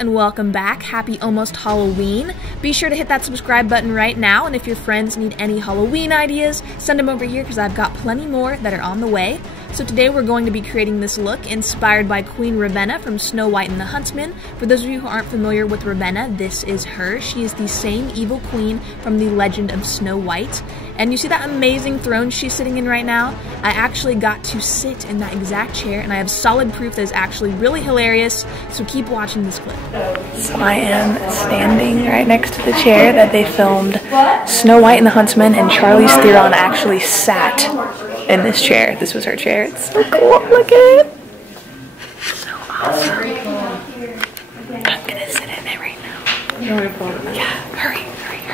and welcome back. Happy almost Halloween. Be sure to hit that subscribe button right now, and if your friends need any Halloween ideas, send them over here because I've got plenty more that are on the way. So today we're going to be creating this look inspired by Queen Ravenna from Snow White and the Huntsman. For those of you who aren't familiar with Ravenna, this is her. She is the same evil queen from the legend of Snow White. And you see that amazing throne she's sitting in right now? I actually got to sit in that exact chair, and I have solid proof that is actually really hilarious, so keep watching this clip. So I am standing right next to the chair that they filmed Snow White and the Huntsman, and Charlize Theron actually sat in this chair. This was her chair. It's so cool. Look at it. So awesome. I'm gonna sit in it right now. You want to pull it? Yeah. Hurry.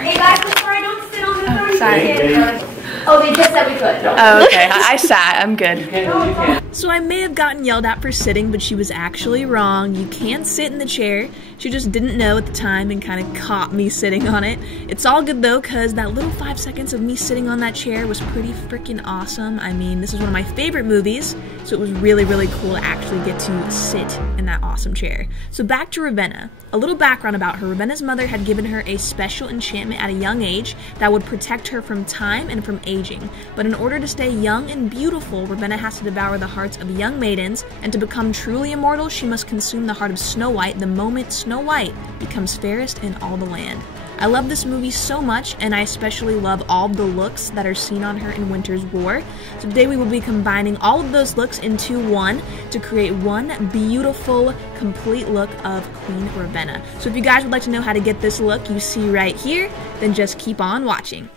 Hey guys, before I don't sit on the throne. Sorry. Oh, they just said we could. Oh, okay. I sat. I'm good. So I may have gotten yelled at for sitting, but she was actually wrong. You can sit in the chair. She just didn't know at the time and kind of caught me sitting on it. It's all good though, because that little 5 seconds of me sitting on that chair was pretty freaking awesome. I mean, this is one of my favorite movies, so it was really, really cool to actually get to sit in that awesome chair. So back to Ravenna. A little background about her. Ravenna's mother had given her a special enchantment at a young age that would protect her from time and from aging. But in order to stay young and beautiful, Ravenna has to devour the hearts of young maidens, and to become truly immortal, she must consume the heart of Snow White the moment Snow White becomes fairest in all the land. I love this movie so much, and I especially love all the looks that are seen on her in Winter's War. So today we will be combining all of those looks into one to create one beautiful, complete look of Queen Ravenna. So if you guys would like to know how to get this look you see right here, then just keep on watching.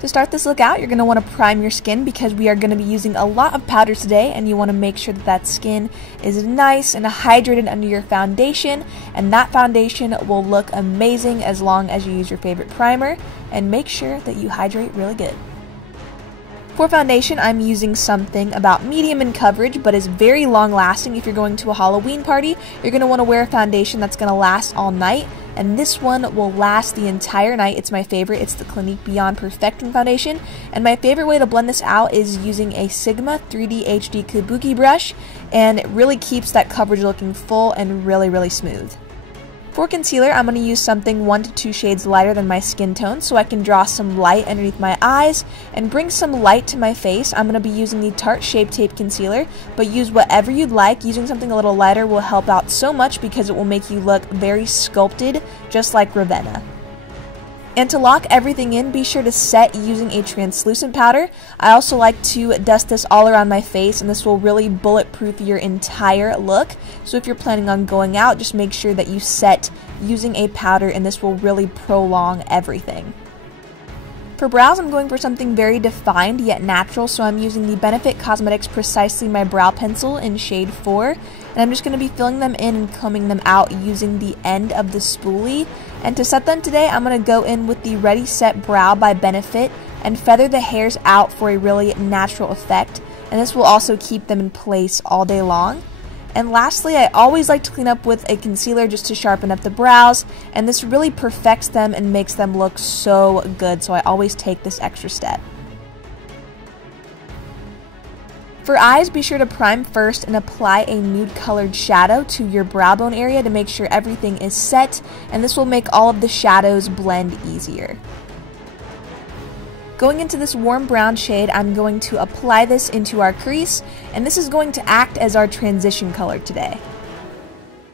To start this look out, you're going to want to prime your skin because we are going to be using a lot of powders today, and you want to make sure that that skin is nice and hydrated under your foundation, and that foundation will look amazing as long as you use your favorite primer, and make sure that you hydrate really good. For foundation, I'm using something about medium in coverage, but is very long lasting. If you're going to a Halloween party, you're going to want to wear a foundation that's going to last all night, and this one will last the entire night. It's my favorite. It's the Clinique Beyond Perfecting Foundation, and my favorite way to blend this out is using a Sigma 3D HD Kabuki brush, and it really keeps that coverage looking full and really, really smooth. For concealer, I'm going to use something 1 to 2 shades lighter than my skin tone so I can draw some light underneath my eyes and bring some light to my face. I'm going to be using the Tarte Shape Tape Concealer, but use whatever you'd like. Using something a little lighter will help out so much because it will make you look very sculpted, just like Ravenna. And to lock everything in, be sure to set using a translucent powder. I also like to dust this all around my face, and this will really bulletproof your entire look. So if you're planning on going out, just make sure that you set using a powder, and this will really prolong everything. For brows, I'm going for something very defined yet natural, so I'm using the Benefit Cosmetics Precisely My Brow Pencil in shade 4, and I'm just going to be filling them in and combing them out using the end of the spoolie. And to set them today, I'm going to go in with the Ready Set Brow by Benefit and feather the hairs out for a really natural effect, and this will also keep them in place all day long. And lastly, I always like to clean up with a concealer just to sharpen up the brows, and this really perfects them and makes them look so good, so I always take this extra step. For eyes, be sure to prime first and apply a nude colored shadow to your brow bone area to make sure everything is set, and this will make all of the shadows blend easier. Going into this warm brown shade, I'm going to apply this into our crease, and this is going to act as our transition color today.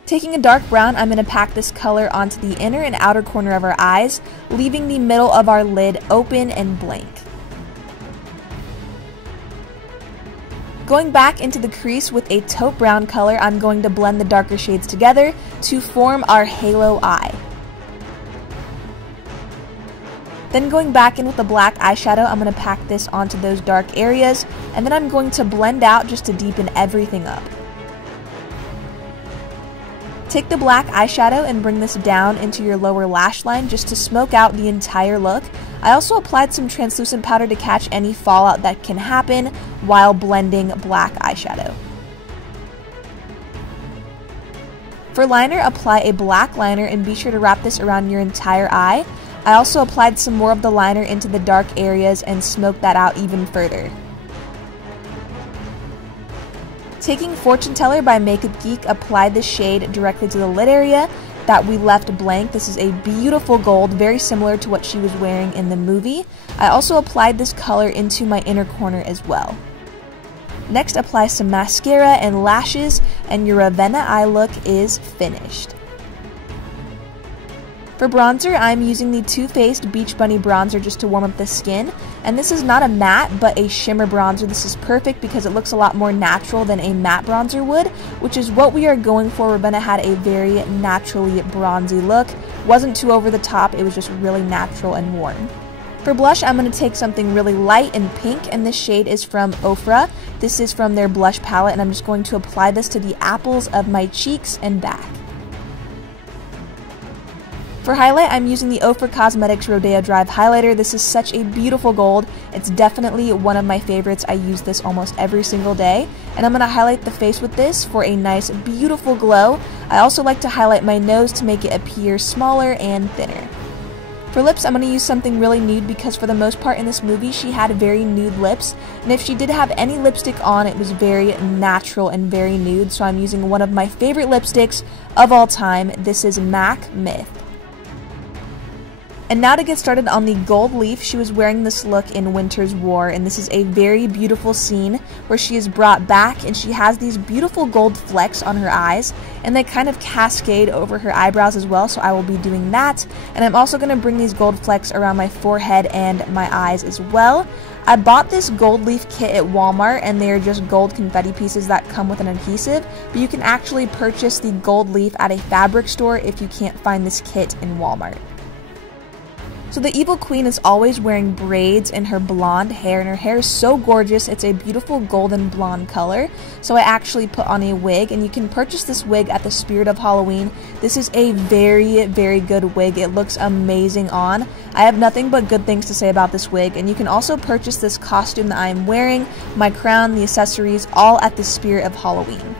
Taking a dark brown, I'm going to pack this color onto the inner and outer corner of our eyes, leaving the middle of our lid open and blank. Going back into the crease with a taupe brown color, I'm going to blend the darker shades together to form our halo eye. Then going back in with a black eyeshadow, I'm going to pack this onto those dark areas, and then I'm going to blend out just to deepen everything up. Take the black eyeshadow and bring this down into your lower lash line just to smoke out the entire look. I also applied some translucent powder to catch any fallout that can happen while blending black eyeshadow. For liner, apply a black liner and be sure to wrap this around your entire eye. I also applied some more of the liner into the dark areas and smoked that out even further. Taking Fortune Teller by Makeup Geek, applied the shade directly to the lid area that we left blank. This is a beautiful gold, very similar to what she was wearing in the movie. I also applied this color into my inner corner as well. Next, apply some mascara and lashes, and your Ravenna eye look is finished. For bronzer, I'm using the Too Faced Beach Bunny bronzer just to warm up the skin. And this is not a matte, but a shimmer bronzer. This is perfect because it looks a lot more natural than a matte bronzer would, which is what we are going for. Ravenna had a very naturally bronzy look. Wasn't too over the top, it was just really natural and warm. For blush, I'm going to take something really light and pink, and this shade is from Ofra. This is from their blush palette, and I'm just going to apply this to the apples of my cheeks and back. For highlight, I'm using the Ofra Cosmetics Rodeo Drive highlighter. This is such a beautiful gold. It's definitely one of my favorites. I use this almost every single day. And I'm going to highlight the face with this for a nice, beautiful glow. I also like to highlight my nose to make it appear smaller and thinner. For lips, I'm going to use something really nude because for the most part in this movie, she had very nude lips. And if she did have any lipstick on, it was very natural and very nude. So I'm using one of my favorite lipsticks of all time. This is MAC Myth. And now to get started on the gold leaf, she was wearing this look in Winter's War, and this is a very beautiful scene where she is brought back and she has these beautiful gold flecks on her eyes, and they kind of cascade over her eyebrows as well, so I will be doing that. And I'm also going to bring these gold flecks around my forehead and my eyes as well. I bought this gold leaf kit at Walmart, and they are just gold confetti pieces that come with an adhesive, but you can actually purchase the gold leaf at a fabric store if you can't find this kit in Walmart. So the Evil Queen is always wearing braids in her blonde hair, and her hair is so gorgeous. It's a beautiful golden blonde color. So I actually put on a wig, and you can purchase this wig at the Spirit of Halloween. This is a very, very good wig. It looks amazing on. I have nothing but good things to say about this wig, and you can also purchase this costume that I am wearing, my crown, the accessories, all at the Spirit of Halloween.